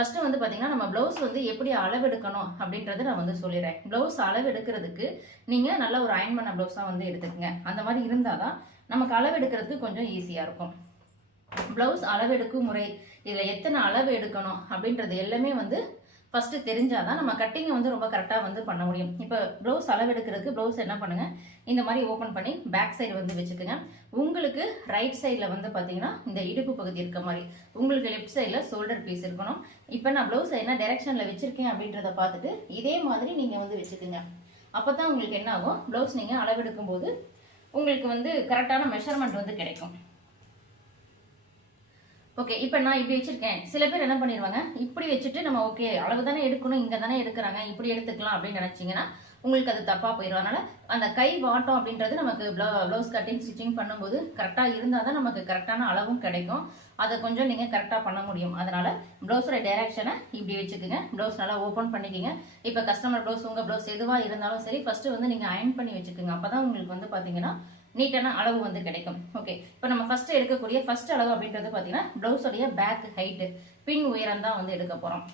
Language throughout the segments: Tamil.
ஃபஸ்ட்டு வந்து பார்த்தீங்கன்னா நம்ம ப்ளவுஸ் வந்து எப்படி அளவெடுக்கணும் அப்படின்றத நான் வந்து சொல்லிடுறேன். ப்ளவுஸ் அளவெடுக்கிறதுக்கு நீங்கள் நல்ல ஒரு அயன் பண்ண ப்ளவுஸாக வந்து எடுத்துக்கங்க. அந்த மாதிரி இருந்தால் தான் நமக்கு அளவெடுக்கிறதுக்கு கொஞ்சம் ஈஸியாக இருக்கும். ப்ளவுஸ் அளவெடுக்கும் முறை இதில் எத்தனை அளவு எடுக்கணும் அப்படின்றது எல்லாமே வந்து ஃபஸ்ட்டு தெரிஞ்சாதான் நம்ம கட்டிங்கை வந்து ரொம்ப கரெக்டாக வந்து பண்ண முடியும். இப்போ ப்ளவுஸ் அளவெடுக்கிறதுக்கு ப்ளவுஸ் என்ன பண்ணுங்கள் இந்த மாதிரி ஓப்பன் பண்ணி பேக் சைடு வந்து வச்சுக்கோங்க. உங்களுக்கு ரைட் சைடில் வந்து பார்த்தீங்கன்னா இந்த இடுப்பு பகுதி இருக்க மாதிரி. உங்களுக்கு லெஃப்ட் சைடில் ஷோல்டர் பீஸ் இருக்கணும். இப்போ நான் ப்ளவுஸ் என்ன டைரெக்ஷனில் வச்சுருக்கேன் அப்படின்றத பார்த்துட்டு இதே மாதிரி நீங்கள் வந்து வச்சுக்கோங்க. அப்போ தான் உங்களுக்கு என்ன ஆகும்? ப்ளவுஸ் நீங்கள் அளவெடுக்கும் போது உங்களுக்கு வந்து கரெக்டான மெஷர்மெண்ட் வந்து கிடைக்கும். ஓகே இப்போ நான் இப்படி வச்சிருக்கேன். சில பேர் என்ன பண்ணிடுவாங்க இப்படி வச்சுட்டு நம்ம ஓகே அளவு தானே எடுக்கணும் இங்கே தானே எடுக்கிறாங்க இப்படி எடுத்துக்கலாம் அப்படின்னு நினச்சிங்கன்னா உங்களுக்கு அது தப்பாக போயிடும் அதனால் அந்த கை வாட்டம் அப்படின்றது நமக்கு ப்ளவுஸ் கட்டிங் ஸ்டிச்சிங் பண்ணும்போது கரெக்டாக இருந்தால் தான் நமக்கு கரெக்டான அளவும் கிடைக்கும். அதை கொஞ்சம் நீங்கள் கரெக்டாக பண்ண முடியும். அதனால் ப்ளவுஸோட டைரக்ஷனை இப்படி வச்சுக்கோங்க. ப்ளவுஸ் நல்லா ஓப்பன் பண்ணிக்கோங்க. இப்போ கஸ்டமர் ப்ளவுஸ் உங்கள் ப்ளவுஸ் எதுவாக இருந்தாலும் சரி ஃபஸ்ட்டு வந்து நீங்கள் அயன் பண்ணி வச்சுக்கோங்க. அப்போ தான் உங்களுக்கு வந்து பார்த்தீங்கன்னா நீட்டான அளவு வந்து கிடைக்கும். ஓகே இப்போ நம்ம ஃபர்ஸ்ட் எடுக்கக்கூடிய ஃபர்ஸ்ட் அளவு அப்படின்றது பார்த்தீங்கன்னா ப்ளவுஸோடைய பேக் ஹைட்டு பின் உயரம் தான் வந்து எடுக்க போகிறோம்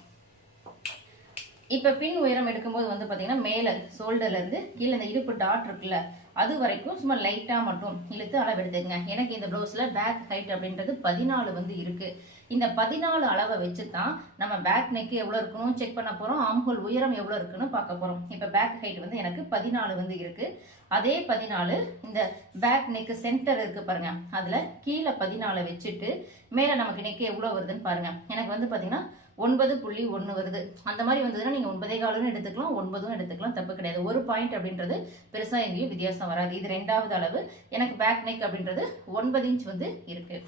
இப்போ பின் உயரம் எடுக்கும்போது வந்து பார்த்தீங்கன்னா மேலே ஷோல்டர்லேருந்து கீழே இந்த இடுப்பு டாட் இருக்குல்ல அது வரைக்கும் சும்மா லைட்டாக மட்டும் இழுத்து அளவு எடுத்துக்கங்க. எனக்கு இந்த ப்ளவுஸில் பேக் ஹைட் அப்படின்றது பதினாலு வந்து இருக்குது இந்த பதினாலு அளவை வச்சு தான் நம்ம பேக் நெக் எவ்வளோ இருக்கணும் செக் பண்ண போகிறோம் ஆம்ஹோல் உயரம் எவ்வளோ இருக்குன்னு பார்க்க போகிறோம் இப்போ பேக் ஹைட் வந்து எனக்கு பதினாலு வந்து இருக்குது அதே பதினாலு இந்த பேக் நெக்கு சென்டர் இருக்குது பாருங்க. அதில் கீழே பதினாலை வச்சுட்டு மேலே நமக்கு நெக்கு எவ்வளோ வருதுன்னு பாருங்கள் எனக்கு வந்து பார்த்தீங்கன்னா ஒன்பது புள்ளி ஒன்று வருது. அந்த மாதிரி வந்ததுன்னா நீங்கள் ஒன்பதே காலும் எடுத்துக்கலாம் ஒன்பதும் எடுத்துக்கலாம் தப்பு கிடையாது. ஒரு பாயிண்ட் அப்படின்றது பெருசாக எங்கேயும் வித்தியாசம் வராது. இது ரெண்டாவது அளவு. எனக்கு பேக் நெக் அப்படின்றது ஒன்பது இன்ச் வந்து இருக்குது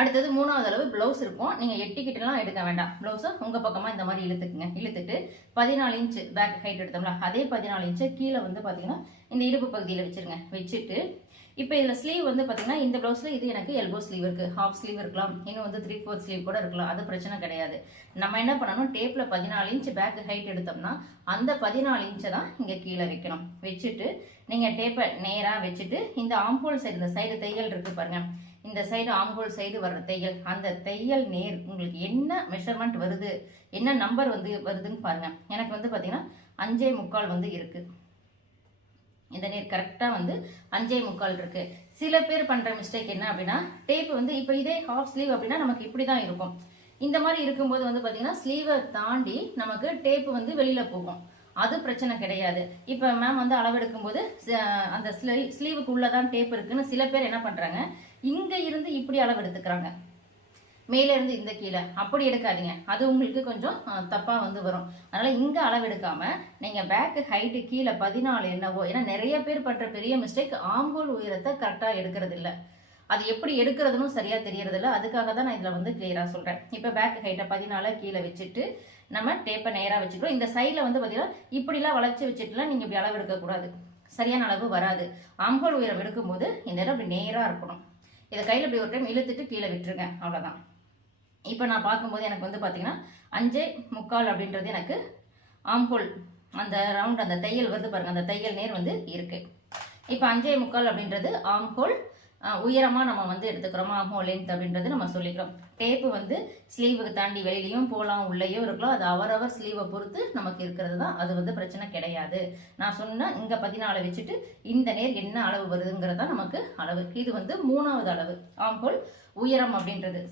அடுத்தது மூணாவது அளவு ப்ளவுஸ் இருக்கும். நீங்கள் எட்டிக்கிட்டலாம் எடுக்க வேண்டாம். ப்ளவுஸை உங்கள் பக்கமாக இந்த மாதிரி இழுத்துக்குங்க. இழுத்துட்டு பதினாலு இன்ச்சு பேக் ஹைட் எடுத்தோம்ல அதே பதினாலு இன்ச்சை கீழே வந்து பார்த்தீங்கன்னா இந்த இடுப்பு பகுதியில் வச்சிருங்க. வச்சுட்டு இப்போ இதில் ஸ்லீவ் வந்து பார்த்தீங்கன்னா இந்த ப்ளவுஸில் இது எனக்கு எல்போ ஸ்லீவ் இருக்குது ஹாஃப் ஸ்லீவ் இருக்கலாம். இன்னும் வந்து த்ரீ ஃபோர்த் ஸ்லீவ் கூட இருக்கலாம். அது பிரச்சனை கிடையாது. நம்ம என்ன பண்ணணும்? டேப்பில் பதினாலு இன்ச் பேக் ஹைட் எடுத்தோம்னா அந்த பதினாலு இன்ச்சை தான் இங்கே கீழே வைக்கணும். வச்சுட்டு நீங்கள் டேப்பை நேராக வச்சுட்டு இந்த ஆம்போல் சைடு இந்த சைடு தையல் இருக்குது பாருங்கள் இந்த சைடு ஆம்போல் சைடு வர்ற தையல் அந்த தையல் நேர் உங்களுக்கு என்ன மெஷர்மெண்ட் வருது என்ன நம்பர் வந்து வருதுன்னு பாருங்க. எனக்கு வந்து பார்த்தீங்கன்னா அஞ்சே முக்கால் வந்து இருக்குது இந்த நேர் கரெக்டாக வந்து அஞ்சே முக்கால் இருக்கு. சில பேர் பண்ணுற மிஸ்டேக் என்ன அப்படின்னா டேப் வந்து இப்போ இதே ஹாஃப் ஸ்லீவ் அப்படின்னா நமக்கு இப்படி தான் இருக்கும். இந்த மாதிரி இருக்கும்போது வந்து பார்த்தீங்கன்னா ஸ்லீவை தாண்டி நமக்கு டேப் வந்து வெளியில் போகும். அது பிரச்சனை கிடையாது. இப்போ மேம் வந்து அளவெடுக்கும்போது அந்த ஸ்லீ ஸ்லீவுக்கு உள்ளே தான் டேப் இருக்குன்னு சில பேர் என்ன பண்ணுறாங்க இங்கே இருந்து இப்படி அளவு எடுத்துக்கிறாங்க மேலேருந்து இந்த கீழே. அப்படி எடுக்காதீங்க. அது உங்களுக்கு கொஞ்சம் தப்பாக தப்பா வந்து வரும். அதனால இங்க அளவு எடுக்காம நீங்க பேக்கு ஹைட்டு கீழே பதினாலு என்னவோ ஏன்னா நிறைய பேர் பண்ற பெரிய மிஸ்டேக் ஆம்பூல் உயரத்தை கரெக்டா எடுக்கிறது இல்ல அது எப்படி எடுக்கிறதுனும் சரியா தெரியறது அதுக்காக தான் நான் இதுல வந்து கிளியரா சொல்றேன். இப்போ பேக் ஹைட்டை பதினாலு கீழே வச்சுட்டு நம்ம டேப்பை நேரா வச்சுக்கிறோம். இந்த சைடில் வந்து பார்த்தீங்கன்னா இப்படிலாம் வளைச்சி வச்சுட்டுலாம் நீங்க இப்படி அளவு எடுக்கக்கூடாது சரியான அளவு வராது. ஆம்போல் உயரம் எடுக்கும்போது இந்த நேரம் அப்படி நேரா இருக்கணும். இதை கையில் இப்படி ஒரு டைம் இழுத்துட்டு கீழே விட்டுருங்க. அவ்வளோதான் இப்போ நான் பார்க்கும்போது எனக்கு வந்து பார்த்தீங்கன்னா அஞ்சே முக்கால் அப்படின்றது எனக்கு ஆம்போல். அந்த ரவுண்ட் அந்த தையல் வருது பாருங்கள் அந்த தையல் நேர் வந்து இருக்குது இப்போ அஞ்சே முக்கால் அப்படின்றது ஆம்ஹோல் உயரமாக நம்ம வந்து எடுத்துக்கிறோம். ஆமோ லென்த் அப்படின்றது நம்ம சொல்லிக்கிறோம். டேப்பு வந்து ஸ்லீவுக்கு தாண்டி வெளியிலையும் போகலாம் உள்ளேயும் இருக்கலாம். அது அவரவர் ஸ்லீவை பொறுத்து நமக்கு இருக்கிறது தான். அது வந்து பிரச்சனை கிடையாது. நான் சொன்ன இங்கே பதினாலு வச்சுட்டு இந்த நேர் என்ன அளவு வருதுங்கிறது தான் நமக்கு அளவு. இது வந்து மூணாவது அளவு. ஆம்ஹோல் உயரம் அப்படின்றது.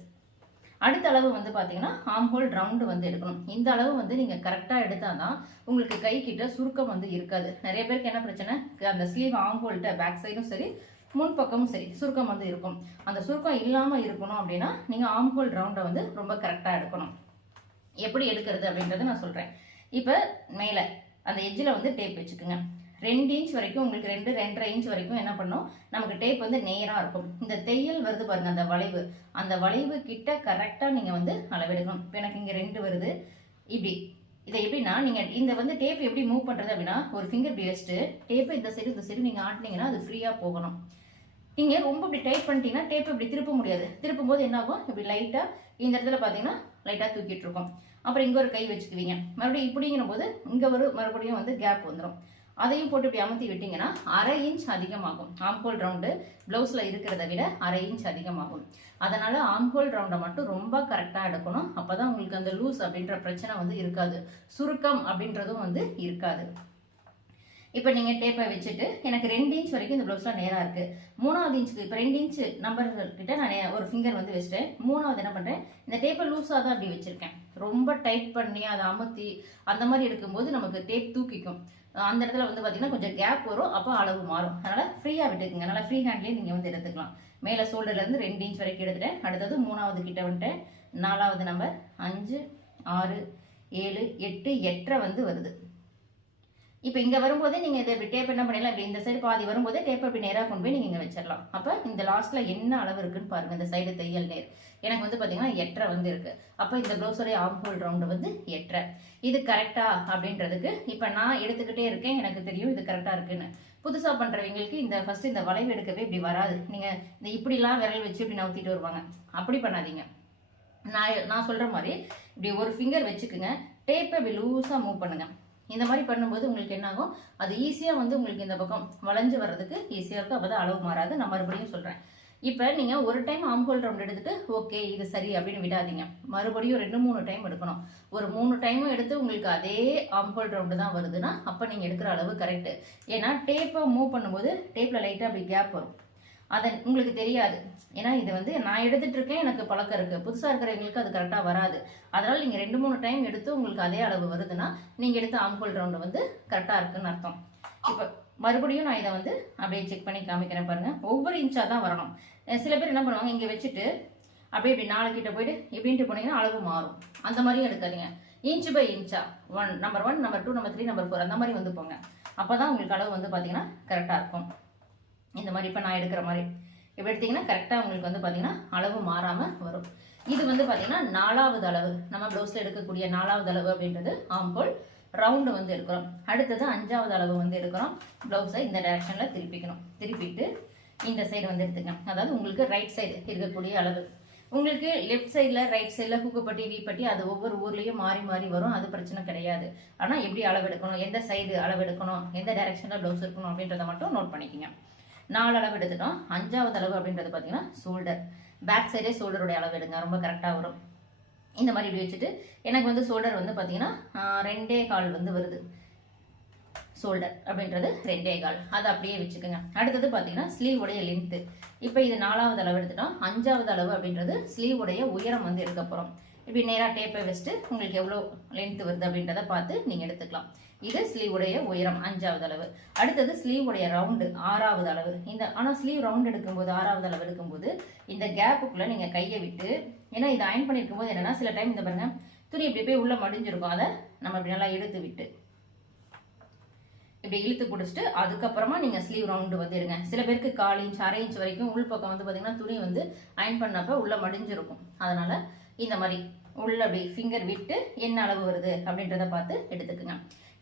அடுத்த அளவு வந்து பார்த்தீங்கன்னா ஆம்ஹோல் ரவுண்டு வந்து எடுக்கணும். இந்த அளவு வந்து நீங்கள் கரெக்டாக எடுத்தால் தான் உங்களுக்கு கை கிட்ட சுருக்கம் வந்து இருக்காது. நிறைய பேருக்கு என்ன பிரச்சனை? அந்த ஸ்லீவ் ஆம்ஹோல்கிட்ட பேக் சைடும் சரி முன் பக்கமும் சரி சுருக்கம் வந்து இருக்கும். அந்த சுருக்கம் இல்லாமல் இருக்கணும் அப்படின்னா நீங்கள் ஆம்ஹோல் ரவுண்டை வந்து ரொம்ப கரெக்டாக எடுக்கணும். எப்படி எடுக்கிறது அப்படின்றத நான் சொல்கிறேன் இப்போ மேலே அந்த எஜ்ஜில் வந்து டேப் வச்சுக்கோங்க. ரெண்டு இன்ச் வரைக்கும் உங்களுக்கு ரெண்டு ரெண்டரை இன்ச் வரைக்கும் என்ன பண்ணும்? நமக்கு டேப் வந்து நேராக இருக்கும். இந்த தையல் வருது பாருங்க அந்த வளைவு. அந்த வளைவு கிட்ட கரெக்டாக நீங்கள் வந்து அளவெடுக்கணும். இப்போ எனக்கு இங்கே ரெண்டு வருது. இப்படி. இதை எப்படின்னா நீங்கள் இந்த வந்து டேப் எப்படி மூவ் பண்ணுறது அப்படின்னா ஒரு ஃபிங்கர் இப்படி வச்சுட்டு டேப்பை இந்த சைடு இந்த சைடு நீங்கள் ஆட்டினீங்கன்னா அது ஃப்ரீயாக போகணும். நீங்கள் ரொம்ப இப்படி டைட் பண்ணிட்டீங்கன்னா டேப் இப்படி திருப்ப முடியாது. திருப்பும் போது என்ன ஆகும் இப்படி லைட்டாக இந்த இடத்துல பார்த்தீங்கன்னா லைட்டாக தூக்கிட்டு இருக்கும். அப்புறம் இங்கே ஒரு கை வச்சுக்குவீங்க. மறுபடியும் இப்படிங்கிற போது இங்கே ஒரு மறுபடியும் வந்து கேப் வந்துடும் அதையும் போட்டு இப்படி அமுத்தி விட்டீங்கன்னா அரை இன்ச் அதிகமாகும். ஆம்ஹோல் ரவுண்டு ப்ளவுஸில் இருக்கிறத விட அரை இன்ச் அதிகமாகும். அதனால் ஆம்ஹோல் ரவுண்டை மட்டும் ரொம்ப கரெக்டாக எடுக்கணும். அப்போ தான் உங்களுக்கு அந்த லூஸ் அப்படின்ற பிரச்சனை வந்து இருக்காது. சுருக்கம் அப்படின்றதும் வந்து இருக்காது. இப்போ நீங்கள் டேப்பை வச்சுட்டு எனக்கு ரெண்டு இன்ச் வரைக்கும் இந்த ப்ளவுஸ்லாம் நேராக இருக்குது மூணாவது இன்ச்சுக்கு இப்போ ரெண்டு இன்ச் நம்பர் கிட்ட நான் ஒரு ஃபிங்கர் வந்து வச்சுட்டேன். மூணாவது என்ன பண்ணுறேன் இந்த டேப்பை லூஸாக தான் அப்படி வச்சுருக்கேன். ரொம்ப டைட் பண்ணி அதை அமுத்தி அந்த மாதிரி எடுக்கும்போது நமக்கு டேப் தூக்கிக்கும். அந்த இடத்துல வந்து பார்த்தீங்கன்னா கொஞ்சம் கேப் வரும் அப்போ அளவு மாறும். அதனால் ஃப்ரீயாக விட்டுக்குங்க. நல்லா ஃப்ரீ ஹேண்ட்லேயே நீங்கள் வந்து எடுத்துக்கலாம். மேலே ஷோல்டர்லேருந்து ரெண்டு இன்ச் வரைக்கும் எடுத்துட்டேன். அடுத்தது மூணாவது கிட்ட வந்துட்டேன். நாலாவது நம்பர் அஞ்சு ஆறு ஏழு எட்டு எட்டரை வந்து வருது. இப்போ இங்கே வரும்போது நீங்கள் இதை இப்படி டேப் என்ன பண்ணிடலாம்? இப்படி இந்த சைடு பாதி வரும்போது டேப் இப்படி நேராக கொண்டு போய் நீங்கள் இங்கே வச்சிடலாம். அப்போ இந்த லாஸ்ட்டில் என்ன அளவு இருக்குன்னு பாருங்கள் இந்த சைடு தையல் நேர். எனக்கு வந்து பார்த்தீங்கன்னா எட்டரை வந்து இருக்குது அப்போ இந்த ப்ளவுஸோடைய ஆம்ஹோல் ரவுண்டு வந்து எட்டரை. இது கரெக்டா அப்படின்றதுக்கு இப்போ நான் எடுத்துக்கிட்டே இருக்கேன். எனக்கு தெரியும் இது கரெக்டாக இருக்குன்னு. புதுசாக பண்ணுறவங்களுக்கு இந்த ஃபஸ்ட்டு இந்த வளைவு எடுக்கவே இப்படி வராது. நீங்கள் இந்த இப்படிலாம் விரல் வச்சு இப்படி நவுத்திட்டு வருவாங்க. அப்படி பண்ணாதீங்க. நான் நான் சொல்கிற மாதிரி இப்படி ஒரு ஃபிங்கர் வச்சுக்குங்க. டேப்பை இப்படி லூஸாக மூவ் பண்ணுங்கள் இந்த மாதிரி பண்ணும்போது உங்களுக்கு என்னாகும்? அது ஈஸியாக வந்து உங்களுக்கு இந்த பக்கம் வளைஞ்சு வர்றதுக்கு ஈஸியாக இருக்கும். அப்போ தான் அளவு மாறாது. நான் மறுபடியும் சொல்கிறேன் இப்போ நீங்கள் ஒரு டைம் ஆம்ஹோல் ரவுண்ட் எடுத்துட்டு ஓகே இது சரி அப்படின்னு விடாதீங்க. மறுபடியும் ரெண்டு மூணு டைம் எடுக்கணும். ஒரு மூணு டைமும் எடுத்து உங்களுக்கு அதே ஆம்ஹோல் ரவுண்டு தான் வருதுன்னா அப்போ நீங்கள் எடுக்கிற அளவு கரெக்டு ஏன்னா டேப்பை மூவ் பண்ணும்போது டேப்பில் லைட்டாக அப்படி கேப் வரும். அதை உங்களுக்கு தெரியாது. ஏன்னா இது வந்து நான் எடுத்துட்டு இருக்கேன் எனக்கு பழக்கம் இருக்கு. புதுசாக இருக்கிறவங்களுக்கு அது கரெக்டாக வராது. அதனால நீங்கள் ரெண்டு மூணு டைம் எடுத்து உங்களுக்கு அதே அளவு வருதுன்னா நீங்கள் எடுத்த ஆம்ஹோல் ரவுண்டு வந்து கரெக்டாக இருக்குன்னு அர்த்தம். இப்போ மறுபடியும் நான் இதை வந்து அப்படியே செக் பண்ணி காமிக்கிறேன் பாருங்க. ஒவ்வொரு இன்ச்சாக தான் வரணும். சில பேர் என்ன பண்ணுவாங்க இங்கே வச்சுட்டு அப்படியே இப்படி நாலு கிட்ட போயிட்டு இப்படின்ட்டு போனீங்கன்னா அளவு மாறும். அந்த மாதிரியும் எடுக்காதீங்க. Inch by இன்ச்சா one number one number two number three number four அந்த மாதிரி வந்து போங்க. அப்போ தான் உங்களுக்கு அளவு வந்து பார்த்தீங்கன்னா கரெக்டாக இருக்கும். இந்த மாதிரி இப்போ நான் எடுக்கிற மாதிரி. இப்போ எடுத்தீங்கன்னா கரெக்டாக உங்களுக்கு வந்து பார்த்தீங்கன்னா அளவு மாறாமல் வரும். இது வந்து பார்த்தீங்கன்னா நாலாவது அளவு. நம்ம ப்ளவுஸில் எடுக்கக்கூடிய நாலாவது அளவு அப்படின்றது ஆம்போல் ரவுண்டு வந்து எடுக்கிறோம். அடுத்தது அஞ்சாவது அளவு வந்து எடுக்கிறோம். ப்ளவுஸை இந்த டேரக்ஷனில் திருப்பிக்கணும். திருப்பிட்டு இந்த சைடு வந்து எடுத்துக்கணும் அதாவது உங்களுக்கு ரைட் சைடு இருக்கக்கூடிய அளவு. உங்களுக்கு லெஃப்ட் சைடில் ரைட் சைடில் குக்குப்பட்டி வீப்பட்டி அது ஒவ்வொரு ஊர்லேயும் மாறி மாறி வரும். அது பிரச்சனை கிடையாது. ஆனால் எப்படி அளவு எடுக்கணும்? எந்த சைடு அளவு எடுக்கணும்? எந்த டைரக்ஷனில் ப்ளவுஸ் இருக்கணும் அப்படின்றத மட்டும் நோட் பண்ணிக்கங்க. நாலு அளவு எடுத்துட்டோம் அஞ்சாவது அளவு அப்படின்றது பார்த்தீங்கன்னா ஷோல்டர் பேக் சைடே ஷோல்டருடைய அளவு எடுங்க ரொம்ப கரெக்டாக வரும். இந்த மாதிரி இப்படி வச்சுட்டு எனக்கு வந்து ஷோல்டர் வந்து பார்த்தீங்கன்னா ரெண்டே கால் வந்து வருது. ஷோல்டர் அப்படின்றது ரெண்டே கால். அதை அப்படியே வச்சுக்கோங்க. அடுத்தது பார்த்தீங்கன்னா ஸ்லீவ் உடைய லென்த்து இப்போ இது நாலாவது அளவு எடுத்துட்டோம் அஞ்சாவது அளவு அப்படின்றது ஸ்லீவ் உடைய உயரம் வந்து எடுக்க போகிறோம் இப்படி நேராக டேப்பை வச்சுட்டு உங்களுக்கு எவ்வளோ லென்த்து வருது அப்படின்றத பார்த்து நீங்கள் எடுத்துக்கலாம். இது ஸ்லீவ் உடைய உயரம் அஞ்சாவது அளவு. அடுத்தது ஸ்லீவ் உடைய ரவுண்டு ஆறாவது அளவு. இந்த ஆனால் ஸ்லீவ் ரவுண்ட் எடுக்கும்போது ஆறாவது அளவு எடுக்கும்போது இந்த கேப்புக்குள்ளே நீங்கள் கையை விட்டு ஏன்னா இதை அயன் பண்ணியிருக்கும் போது என்னென்னா சில டைம் இந்த பாருங்க துணி இப்படி போய் உள்ளே மடிஞ்சிருக்கும். அதை நம்ம இப்படி நல்லா எடுத்து விட்டு இப்படி இழுத்து பிடிச்சிட்டு அதுக்கப்புறமா நீங்கள் ஸ்லீவ் ரவுண்டு வந்து எடுங்க. சில பேருக்கு கால் இன்ச் அரை இன்ச் வரைக்கும் உள் பக்கம் வந்து பார்த்தீங்கன்னா துணி வந்து அயன் பண்ணப்போ உள்ளே மடிஞ்சிருக்கும். அதனால் இந்த மாதிரி உள்ள அப்படி ஃபிங்கர் விட்டு என்ன அளவு வருது அப்படின்றத பார்த்து எடுத்துக்குங்க.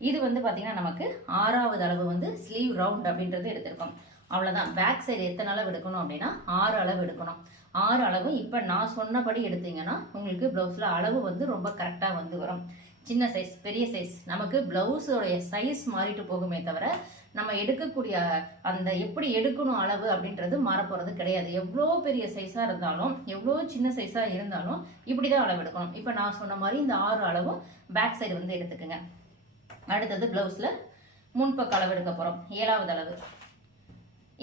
இது வந்து பார்த்தீங்கன்னா நமக்கு ஆறாவது அளவு வந்து ஸ்லீவ் ரவுண்ட் அப்படின்றது எடுத்திருக்கோம். அவ்வளோதான் பேக் சைடு எத்தனை அளவு எடுக்கணும் அப்படின்னா ஆறு அளவு எடுக்கணும். ஆறு அளவு இப்போ நான் சொன்னபடி எடுத்தீங்கன்னா உங்களுக்கு ப்ளவுஸில் அளவு வந்து ரொம்ப கரெக்டாக வந்து வரும். சின்ன சைஸ் பெரிய சைஸ் நமக்கு ப்ளவுஸோடைய சைஸ் மாறிட்டு போகுமே தவிர நம்ம எடுக்கக்கூடிய அந்த எப்படி எடுக்கணும் அளவு அப்படின்றது மாறப்போறது கிடையாது. எவ்வளோ பெரிய சைஸாக இருந்தாலும் எவ்வளோ சின்ன சைஸாக இருந்தாலும் இப்படி தான் அளவு எடுக்கணும். இப்போ நான் சொன்ன மாதிரி இந்த ஆறு அளவும் பேக் சைடு வந்து எடுத்துக்கோங்க. அடுத்தது பிளவுஸில் முன்பக்க அளவு எடுக்க போகிறோம் ஏழாவது அளவு.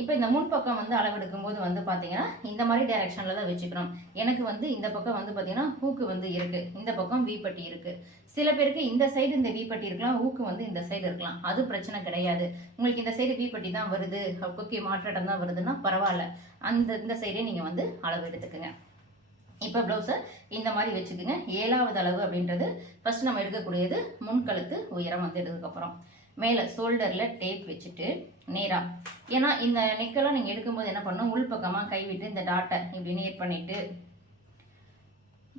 இப்போ இந்த முன்பக்கம் வந்து அளவெடுக்கும் போது வந்து பார்த்தீங்கன்னா இந்த மாதிரி டைரக்ஷனில் தான் வச்சுக்கணும் எனக்கு வந்து இந்த பக்கம் வந்து பார்த்தீங்கன்னா ஹூக்கு வந்து இருக்கு. இந்த பக்கம் வீப்பட்டி இருக்கு. சில பேருக்கு இந்த சைடு இந்த வீப்பட்டி இருக்கலாம் ஹூக்கு வந்து இந்த சைடு இருக்கலாம். அது பிரச்சனை கிடையாது. உங்களுக்கு இந்த சைடு வீப்பட்டி தான் வருது. குக்கி மாற்றாட்டம் தான் வருதுன்னா பரவாயில்ல. அந்த இந்த சைடே நீங்கள் வந்து அளவு எடுத்துக்கோங்க. இப்போ ப்ளவுஸை இந்த மாதிரி வச்சுக்கோங்க. ஏழாவது அளவு அப்படின்றது ஃபர்ஸ்ட் நம்ம எடுக்கக்கூடியது முன்கழுத்து உயரம் வந்து எடுத்ததுக்கப்புறம். மேலே ஷோல்டரில் டேப் வச்சுட்டு நேராக ஏன்னா இந்த நெக்கெல்லாம் நீங்கள் எடுக்கும்போது என்ன பண்ணணும்? உள்பக்கமாக கைவிட்டு இந்த டாட்டை இப்படி நேர் பண்ணிவிட்டு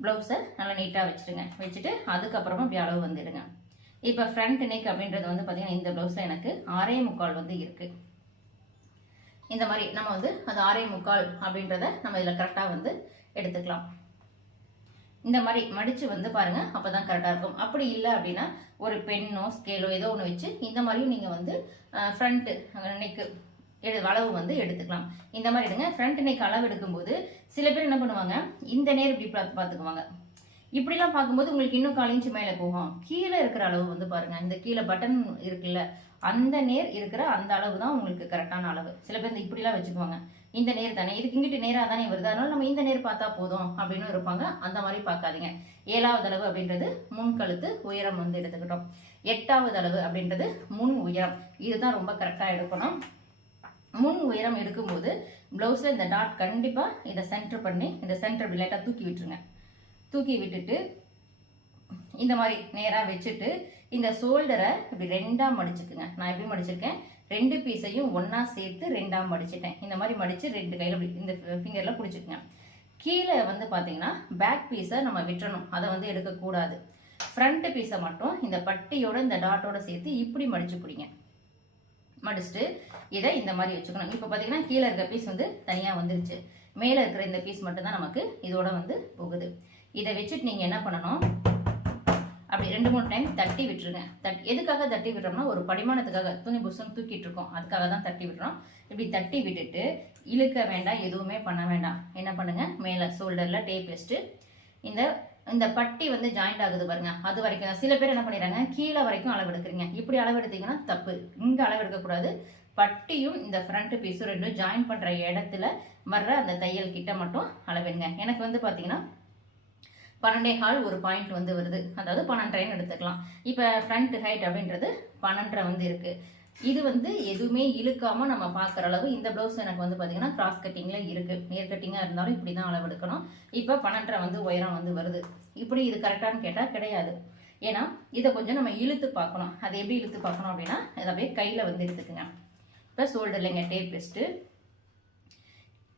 ப்ளவுஸை நல்லா நீட்டாக வச்சுடுங்க. வச்சுட்டு அதுக்கப்புறமா இப்படி அளவு வந்துடுங்க. இப்போ ஃப்ரண்ட் நெக் அப்படின்றது வந்து பார்த்திங்கன்னா இந்த ப்ளவுஸில் எனக்கு ஆறே முக்கால் வந்து இருக்குது இந்த மாதிரி நம்ம வந்து அது ஆறே முக்கால் அப்படின்றத நம்ம இதில் கரெக்டாக வந்து எடுத்துக்கலாம். இந்த மாதிரி மடிச்சு வந்து பாருங்க அப்பதான் கரெக்டாக இருக்கும். அப்படி இல்லை அப்படின்னா ஒரு பென்னோ ஸ்கேலோ ஏதோ ஒன்று வச்சு இந்த மாதிரியும் நீங்கள் வந்து ஃப்ரண்ட்டு நெக்கு எடு அளவு வந்து எடுத்துக்கலாம். இந்த மாதிரி எடுங்க. ஃப்ரண்ட் நெக் அளவு எடுக்கும்போது சில பேர் என்ன பண்ணுவாங்க இந்த நேர் இப்படி பார்த்து பார்த்துக்குவாங்க. இப்படிலாம் பார்க்கும்போது உங்களுக்கு இன்னும் கால் இன்ச்சு மேலே போகும். கீழே இருக்கிற அளவு வந்து பாருங்க. இந்த கீழே பட்டன் இருக்குல்ல அந்த நேர் இருக்கிற அந்த அளவு தான் உங்களுக்கு கரெக்டான அளவு. சில பேர் இந்த இப்படிலாம் வச்சுக்குவாங்க. இந்த நேர் தானே இதுக்கு இங்கிட்டு நேராக தானே வருது. அதனால நம்ம இந்த நேர் பார்த்தா போதும் அப்படின்னு இருப்பாங்க. அந்த மாதிரி பார்க்காதீங்க. ஏழாவது அளவு அப்படின்றது முன் கழுத்து உயரம் வந்து எடுத்துக்கிட்டோம். எட்டாவது அளவு அப்படின்றது முன் உயரம். இதுதான் ரொம்ப கரெக்டாக எடுக்கணும். முன் உயரம் எடுக்கும்போது ப்ளவுஸில் இந்த டாட் கண்டிப்பாக இதை சென்டர் பண்ணி இந்த சென்டர் இப்படி லைட்டாக தூக்கி விட்டுருங்க. தூக்கி விட்டுட்டு இந்த மாதிரி நேராக வச்சுட்டு இந்த ஷோல்டரை இப்படி ரெண்டாக மடிச்சுக்குங்க. நான் எப்படி மடிச்சிருக்கேன்? ரெண்டு பீஸையும் ஒன்றா சேர்த்து ரெண்டாக மடிச்சிட்டேன். இந்த மாதிரி மடித்து ரெண்டு கையில் இப்படி இந்த ஃபிங்கரில் பிடிச்சிக்குங்க. கீழே வந்து பார்த்தீங்கன்னா பேக் பீஸை நம்ம விட்டுறணும். அதை வந்து எடுக்கக்கூடாது. ஃப்ரண்ட் பீஸை மட்டும் இந்த பட்டியோட இந்த டாட்டோட சேர்த்து இப்படி மடிச்சு பிடிங்க. மடிச்சுட்டு இதை இந்த மாதிரி வச்சுக்கணும். இப்போ பார்த்தீங்கன்னா கீழே இருக்க பீஸ் வந்து தனியாக வந்துருச்சு. மேலே இருக்கிற இந்த பீஸ் மட்டும்தான் நமக்கு இதோட வந்து போகுது. இதை வச்சுட்டு நீங்கள் என்ன பண்ணணும்? அப்படி ரெண்டு மூணு டைம் தட்டி விட்டுருங்க. தட் எதுக்காக தட்டி விடுறோம்னா ஒரு படிமானத்துக்காக துணி புஷம் தூக்கிட்டு இருக்கோம். அதுக்காக தான் தட்டி விடுறோம். இப்படி தட்டி விட்டுட்டு இழுக்க வேண்டாம் எதுவுமே பண்ண வேண்டாம். என்ன பண்ணுங்க? மேலே ஷோல்டரில் டேப் வச்சுட்டு இந்த இந்த பட்டி வந்து ஜாயிண்ட் ஆகுது பாருங்க. அது வரைக்கும் சில பேர் என்ன பண்ணிடுறாங்க? கீழே வரைக்கும் அளவு எடுக்கிறீங்க. இப்படி அளவு எடுத்தீங்கன்னா தப்பு. இங்கே அளவு எடுக்கக்கூடாது. பட்டியும் இந்த ஃப்ரண்ட் பீஸும் ரெண்டும் ஜாயின் பண்ணுற இடத்துல வர்ற அந்த தையல் கிட்ட மட்டும் அளவெடுங்க. எனக்கு வந்து பார்த்தீங்கன்னா பன்னெண்டே கால் ஒரு பாயிண்ட் வந்து வருது. அதாவது பன்னெண்டரைன்னு எடுத்துக்கலாம். இப்போ ஃப்ரண்ட் ஹைட் அப்படின்றது பன்னெண்டரை வந்து இருக்கு. இது வந்து எதுவுமே இழுக்காம நம்ம பார்க்குற அளவு இந்த ப்ளவுஸ் எனக்கு வந்து பார்த்தீங்கன்னா கிராஸ் கட்டிங்கில் இருக்கு. நேர் கட்டிங்காக இருந்தாலும் இப்படி தான் அளவு எடுக்கணும் இப்போ பன்னெண்டரை வந்து உயரம் வந்து வருது. இப்படி இது கரெக்டானு கேட்டால் கிடையாது. ஏன்னா இதை கொஞ்சம் நம்ம இழுத்து பார்க்கணும். அதை எப்படி இழுத்து பார்க்கணும் அப்படின்னா இதை அப்படியே கையில் வந்து எடுத்துக்குங்க. இப்போ ஷோல்டர்லைங்க டேப் வச்சுட்டு